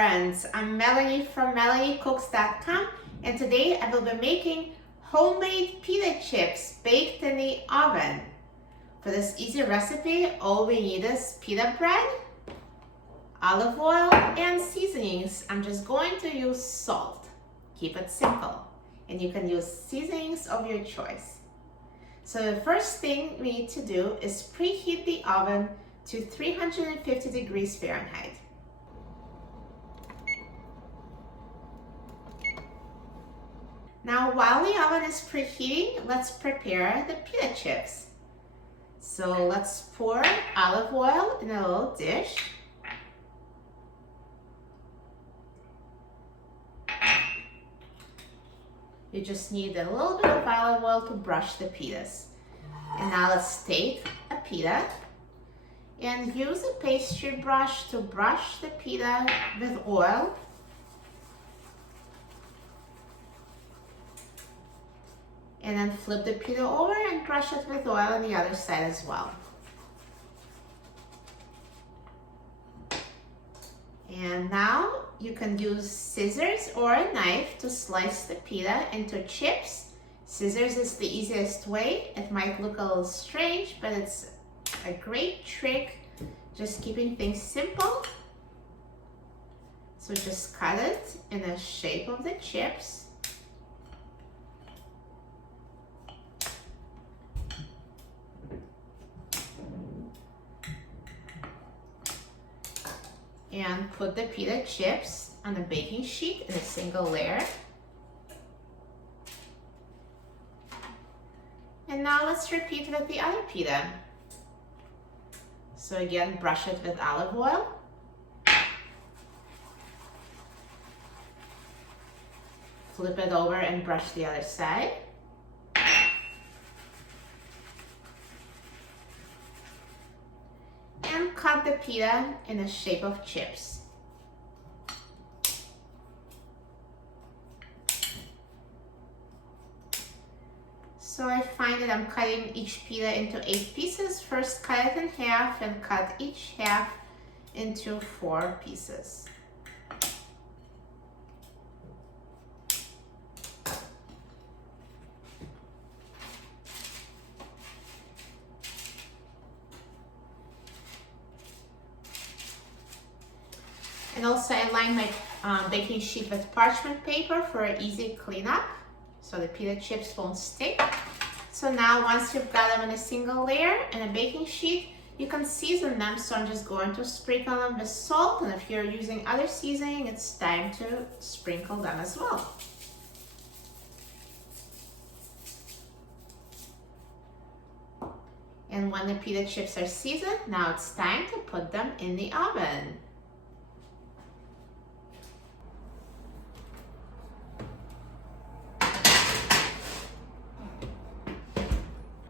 friends, I'm Melanie from melaniecooks.com, and today I will be making homemade pita chips baked in the oven. For this easy recipe, all we need is pita bread, olive oil, and seasonings. I'm just going to use salt. Keep it simple, and you can use seasonings of your choice. So the first thing we need to do is preheat the oven to 350 degrees Fahrenheit. Now, while the oven is preheating, let's prepare the pita chips. So let's pour olive oil in a little dish. You just need a little bit of olive oil to brush the pitas. And now let's take a pita and use a pastry brush to brush the pita with oil. And then flip the pita over and brush it with oil on the other side as well. And now you can use scissors or a knife to slice the pita into chips. Scissors is the easiest way. It might look a little strange, but it's a great trick, just keeping things simple. So just cut it in the shape of the chips. And put the pita chips on a baking sheet in a single layer. And now let's repeat with the other pita. So again, brush it with olive oil. Flip it over and brush the other side. And cut the pita in the shape of chips. So I find that I'm cutting each pita into 8 pieces. First cut it in half and cut each half into 4 pieces. And also I line my baking sheet with parchment paper for an easy cleanup, so the pita chips won't stick. So now once you've got them in a single layer in a baking sheet, you can season them. So I'm just going to sprinkle them with salt, and if you're using other seasoning, it's time to sprinkle them as well. And when the pita chips are seasoned, now it's time to put them in the oven.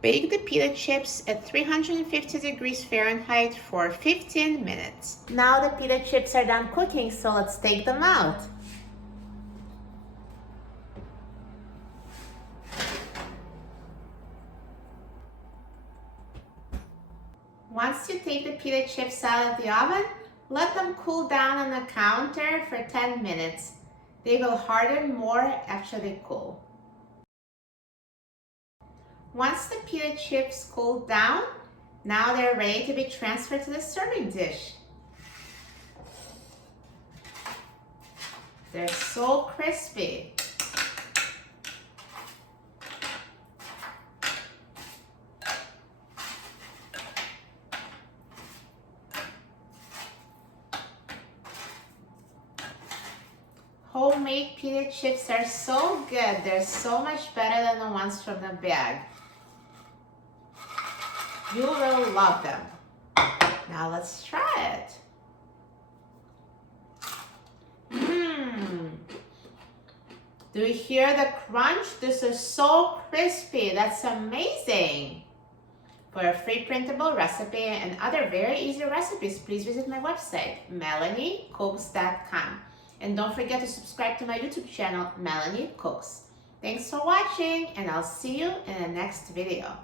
Bake the pita chips at 350 degrees Fahrenheit for 15 minutes. Now the pita chips are done cooking, so let's take them out. Once you take the pita chips out of the oven, let them cool down on the counter for 10 minutes. They will harden more after they cool. Once the pita chips cool down, now they're ready to be transferred to the serving dish. They're so crispy. Homemade pita chips are so good. They're so much better than the ones from the bag. You will love them. Now let's try it. Do you hear the crunch? This is so crispy. That's amazing. For a free printable recipe and other very easy recipes, please visit my website, melaniecooks.com. And don't forget to subscribe to my YouTube channel, Melanie Cooks. Thanks for watching, and I'll see you in the next video.